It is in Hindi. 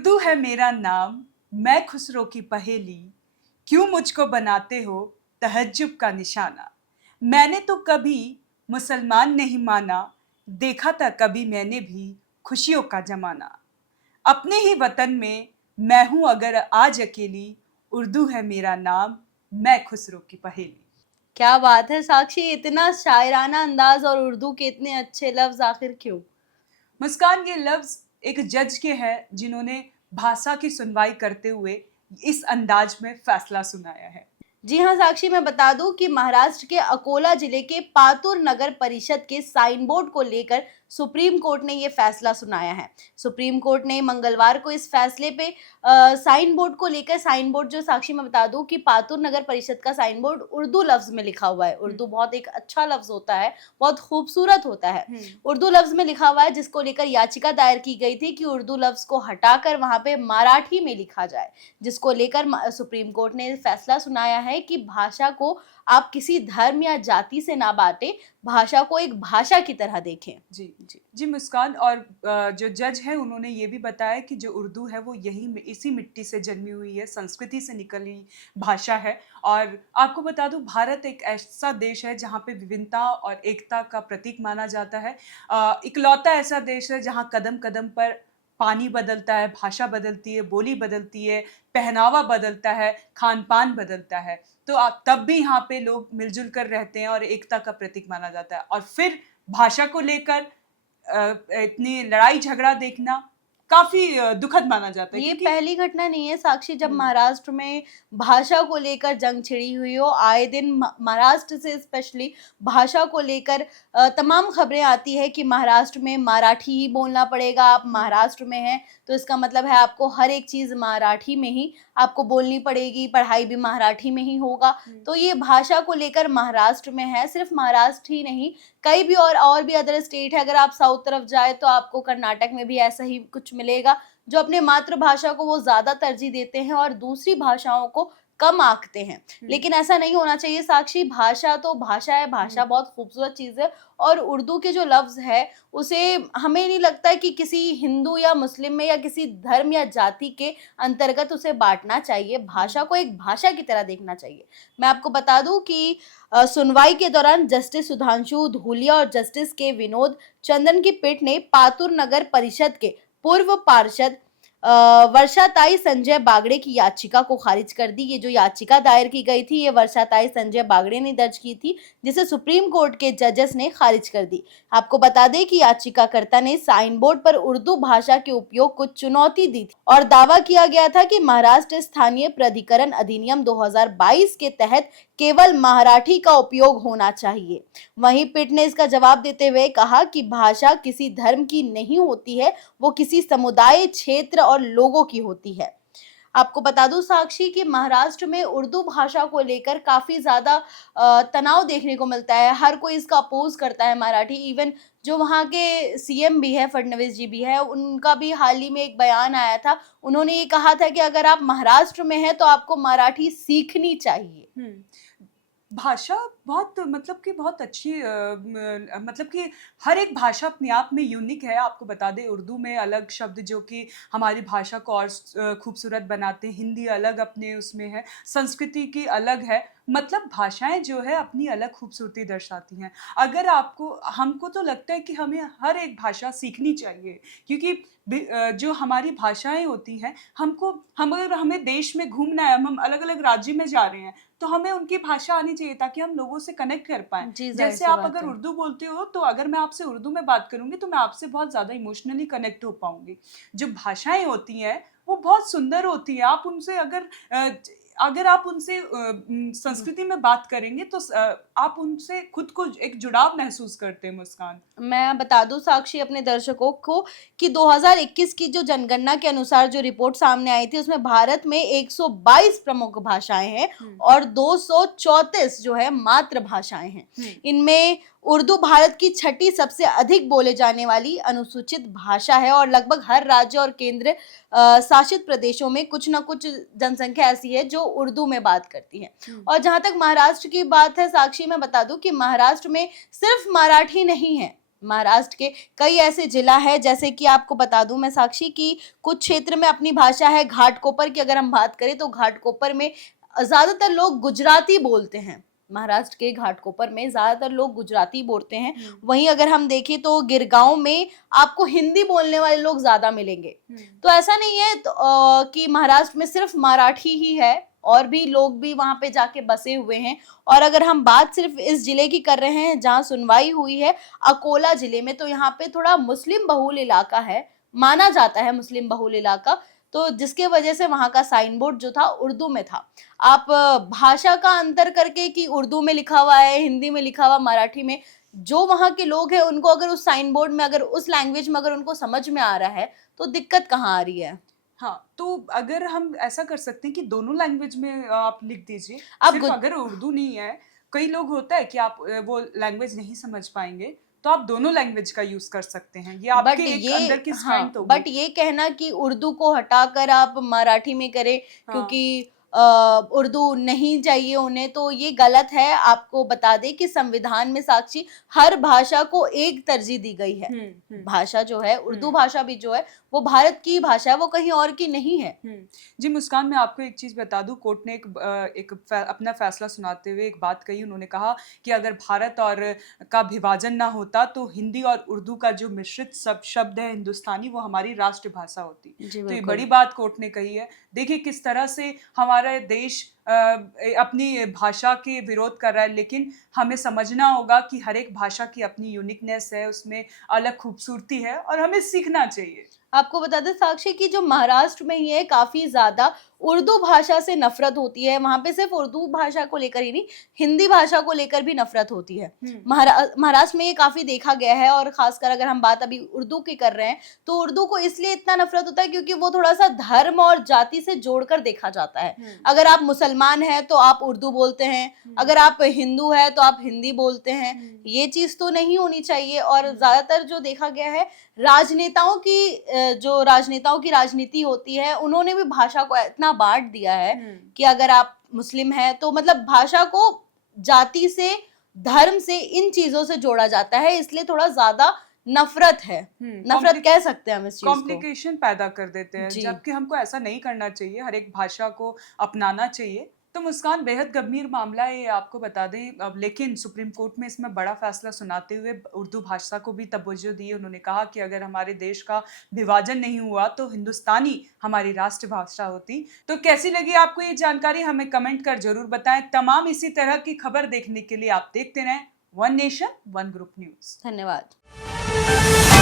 उर्दू है मेरा नाम, मैं खुसरो की पहेली, क्यों मुझको बनाते हो तहज्जुब का निशाना। मैंने तो कभी मुसलमान नहीं माना, देखा था कभी मैंने भी खुशियों का जमाना। अपने ही वतन में मैं हूँ अगर आज अकेली, उर्दू है मेरा नाम, मैं खुसरो की पहेली। क्या बात है साक्षी, इतना शायराना अंदाज और उर्दू के इतने अच्छे लफ्ज आखिर क्यों? मुस्कान ये लफ्ज एक जज के हैं जिन्होंने भाषा की सुनवाई करते हुए इस अंदाज में फैसला सुनाया है। जी हाँ साक्षी, मैं बता दूं कि महाराष्ट्र के अकोला जिले के पातुर नगर परिषद के साइन बोर्ड को लेकर सुप्रीम कोर्ट ने ये फैसला सुनाया है। सुप्रीम कोर्ट ने मंगलवार को इस फैसले पे साइन बोर्ड को लेकर, साइन बोर्ड जो साक्षी मैं बता दूं कि पातुर नगर परिषद का साइन बोर्ड उर्दू लफ्ज में लिखा हुआ है। उर्दू बहुत एक अच्छा लफ्ज होता है, बहुत खूबसूरत होता है। उर्दू लफ्ज में लिखा हुआ है, जिसको लेकर याचिका दायर की गई थी कि उर्दू लफ्ज को हटाकर वहां पे मराठी में लिखा जाए, जिसको लेकर सुप्रीम कोर्ट ने फैसला सुनाया है कि भाषा को आप किसी धर्म या जाति से ना बांटे, भाषा को एक भाषा की तरह देखें। जी जी जी मुस्कान। और जो जज है उन्होंने ये भी बताया कि जो उर्दू है वो इसी मिट्टी से जन्मी हुई है, संस्कृति से निकली भाषा है। और आपको बता दूं, भारत एक ऐसा देश है जहाँ पे विभिन्नता और एकता का प्रतीक माना जाता है। इकलौता ऐसा देश है जहाँ कदम कदम पर पानी बदलता है, भाषा बदलती है, बोली बदलती है, पहनावा बदलता है, खान पान बदलता है। तो आप तब भी यहाँ पे लोग मिलजुल कर रहते हैं और एकता का प्रतीक माना जाता है। और फिर भाषा को लेकर इतनी लड़ाई झगड़ा देखना काफी दुखद माना जाता है, ये क्योंकि पहली घटना नहीं है साक्षी, जब महाराष्ट्र में भाषा को लेकर जंग छिड़ी हुई हो। आए दिन महाराष्ट्र से स्पेशली भाषा को लेकर तमाम खबरें आती है कि महाराष्ट्र में मराठी ही बोलना पड़ेगा। आप महाराष्ट्र में हैं तो इसका मतलब है आपको हर एक चीज मराठी में ही आपको बोलनी पड़ेगी, पढ़ाई भी मराठी में ही होगा। तो ये भाषा को लेकर महाराष्ट्र में है, सिर्फ महाराष्ट्र ही नहीं, कई भी और भी अदर स्टेट है। अगर आप साउथ तरफ जाए तो आपको कर्नाटक में भी ऐसा ही कुछ मिलेगा, जो अपने मातृभाषा को वो ज्यादा तरजीह देते हैं और दूसरी भाषाओं को कम आंकते हैं। लेकिन ऐसा नहीं होना चाहिए साक्षी। भाषा तो भाषा है, भाषा बहुत खूबसूरत चीज है। और उर्दू के जो लफ्ज है उसे हमें नहीं लगता है कि किसी हिंदू या मुस्लिम में या किसी धर्म या जाति के अंतर्गत उसे बांटना चाहिए। भाषा को एक भाषा की तरह देखना चाहिए। मैं आपको बता दूं कि सुनवाई के दौरान जस्टिस सुधांशु धूलिया और जस्टिस के विनोद चंदन की पीठ ने पातुर नगर परिषद के पूर्व पार्षद वर्षाताई संजय बागड़े की याचिका को खारिज कर दी। ये जो याचिका दायर की गई थी, ये वर्षाताई संजय बागड़े ने दर्ज की थी, जिसे सुप्रीम कोर्ट के जजेस ने खारिज कर दी। आपको बता दें कि याचिकाकर्ता ने साइन बोर्ड पर उर्दू भाषा के उपयोग को चुनौती दी थी और दावा किया गया था कि महाराष्ट्र स्थानीय प्राधिकरण अधिनियम 2022 के तहत केवल मराठी का उपयोग होना चाहिए। वहीं पीठ ने इसका जवाब देते हुए कहा कि भाषा किसी धर्म की नहीं होती है, वो किसी समुदाय, क्षेत्र और लोगों की होती है। आपको बता दूं साक्षी कि महाराष्ट्र में उर्दू भाषा को लेकर काफी ज्यादा तनाव देखने को मिलता है। हर कोई इसका अपोज करता है मराठी। इवन जो वहाँ के सीएम भी है, फडणवीस जी भी है, उनका भी हाल ही में एक बयान आया था। उन्होंने ये कहा था कि अगर आप महाराष्ट्र में हैं तो आपको मराठी सीखनी चाहिए। भाषा बहुत मतलब कि बहुत अच्छी मतलब कि हर एक भाषा अपने आप में यूनिक है। आपको बता दें, उर्दू में अलग शब्द जो कि हमारी भाषा को और खूबसूरत बनाते हैं, हिंदी अलग अपने उसमें है, संस्कृति की अलग है। मतलब भाषाएं जो है अपनी अलग खूबसूरती दर्शाती हैं। अगर आपको हमको तो लगता है कि हमें हर एक भाषा सीखनी चाहिए, क्योंकि जो हमारी भाषाएं होती हैं, हम अगर हमें देश में घूमना है, हम अलग अलग राज्य में जा रहे हैं, तो हमें उनकी भाषा आनी चाहिए ताकि हम लोगों से कनेक्ट कर पाएं। जी, जाहिर जैसे सी आप बात अगर है। उर्दू बोलते हो, तो अगर मैं आपसे उर्दू में बात करूंगी तो मैं आपसे बहुत ज्यादा इमोशनली कनेक्ट हो पाऊंगी। जो भाषाएं होती हैं वो बहुत सुंदर होती है। आप उनसे अगर आप उनसे संस्कृति में बात करेंगे तो आप उनसे खुद को एक जुड़ाव महसूस करते हैं, मुस्कान। मैं बता दूं साक्षी अपने दर्शकों को कि 2021 की जो जनगणना के अनुसार जो रिपोर्ट सामने आई थी, उसमें भारत में 122 प्रमुख भाषाएं हैं और 234 जो है मातृभाषाएं हैं। इनमें उर्दू भारत की छठी सबसे अधिक बोले जाने वाली अनुसूचित भाषा है और लगभग हर राज्य और केंद्र शासित प्रदेशों में कुछ ना कुछ जनसंख्या ऐसी है जो उर्दू में बात करती है। और जहां तक महाराष्ट्र की बात है साक्षी, मैं बता दूं कि महाराष्ट्र में सिर्फ मराठी नहीं है, महाराष्ट्र के कई ऐसे जिला है, जैसे कि आपको बता दूं मैं साक्षी कि कुछ क्षेत्र में अपनी भाषा है। घाटकोपर की अगर हम बात करें तो घाटकोपर में ज्यादातर लोग गुजराती बोलते हैं। महाराष्ट्र के घाटकोपर में ज्यादातर लोग गुजराती बोलते हैं। वहीं अगर हम देखें तो गिरगांव में आपको हिंदी बोलने वाले लोग ज्यादा मिलेंगे। तो ऐसा नहीं है कि महाराष्ट्र में सिर्फ मराठी ही है, और भी लोग भी वहां पे जाके बसे हुए हैं। और अगर हम बात सिर्फ इस जिले की कर रहे हैं जहां सुनवाई हुई है, अकोला जिले में, तो यहाँ पे थोड़ा मुस्लिम बहुल इलाका है, माना जाता है मुस्लिम बहुल इलाका, तो जिसके वजह से वहां का साइन बोर्ड जो था उर्दू में था। आप भाषा का अंतर करके कि उर्दू में लिखा हुआ है, हिंदी में लिखा हुआ, मराठी में, जो वहां के लोग हैं उनको अगर उस साइन बोर्ड में, अगर उस लैंग्वेज में अगर उनको समझ में आ रहा है तो दिक्कत कहाँ आ रही है। हाँ, तो अगर हम ऐसा कर सकते हैं कि दोनों लैंग्वेज में आप लिख दीजिए। आप सिर्फ अगर उर्दू नहीं है, कई लोग होता है कि आप वो लैंग्वेज नहीं समझ पाएंगे, तो आप दोनों लैंग्वेज का यूज कर सकते हैं। ये बट आपके एक अंदर की स्ट्रेंथ होगी। बट ये कहना कि उर्दू को हटाकर आप मराठी में करें हाँ। क्योंकि उर्दू नहीं चाहिए उन्हें, तो ये गलत है। आपको बता दें कि संविधान में साक्षी हर भाषा को एक तरजीह दी गई है। भाषा जो है, उर्दू भाषा भी जो है वो भारत की भाषा है, वो कहीं और की नहीं है। जी मुस्कान, मैं आपको एक चीज बता दूं, कोर्ट ने अपना फैसला सुनाते हुए एक बात कही। उन्होंने कहा कि अगर भारत और का विभाजन ना होता तो हिंदी और उर्दू का जो मिश्रित शब्द है हिंदुस्तानी, वो हमारी राष्ट्रभाषा होती। तो ये बड़ी बात कोर्ट ने कही है। देखिए किस तरह से हमारा देश अपनी भाषा के विरोध कर रहा है, लेकिन हमें समझना होगा कि हर एक भाषा की अपनी यूनिकनेस है, उसमें अलग खूबसूरती है और हमें सीखना चाहिए। आपको बता दें साक्षी कि जो महाराष्ट्र में ही है, काफी ज्यादा उर्दू भाषा से नफरत होती है। वहां पे सिर्फ उर्दू भाषा को लेकर ही नहीं, हिंदी भाषा को लेकर भी नफरत होती है। महाराष्ट्र में ये काफी देखा गया है। और खासकर अगर हम बात अभी उर्दू की कर रहे हैं, तो उर्दू को इसलिए इतना नफरत होता है क्योंकि वो थोड़ा सा धर्म और जाति से जोड़कर देखा जाता है। अगर आप मुसलमान हैं तो आप उर्दू बोलते हैं, अगर आप हिंदू है तो आप हिंदी बोलते हैं। ये चीज तो नहीं होनी चाहिए। और ज्यादातर जो देखा गया है, राजनेताओं की राजनीति होती है, उन्होंने भी भाषा को इतना बांट दिया है कि अगर आप मुस्लिम हैं तो मतलब भाषा को जाति से, धर्म से, इन चीजों से जोड़ा जाता है, इसलिए थोड़ा ज्यादा नफरत है। नफरत कह सकते हैं हम इस चीज को। कॉम्प्लिकेशन पैदा कर देते हैं, जबकि हमको ऐसा नहीं करना चाहिए। हर एक भाषा को अपनाना चाहिए। तो मुस्कान, बेहद गंभीर मामला है ये, आपको बता दें। अब लेकिन सुप्रीम कोर्ट में इसमें बड़ा फैसला सुनाते हुए उर्दू भाषा को भी तवज्जो दी। उन्होंने कहा कि अगर हमारे देश का विभाजन नहीं हुआ तो हिंदुस्तानी हमारी राष्ट्रभाषा होती। तो कैसी लगी आपको ये जानकारी, हमें कमेंट कर जरूर बताएं। तमाम इसी तरह की खबर देखने के लिए आप देखते रहें one nation one group news. धन्यवाद।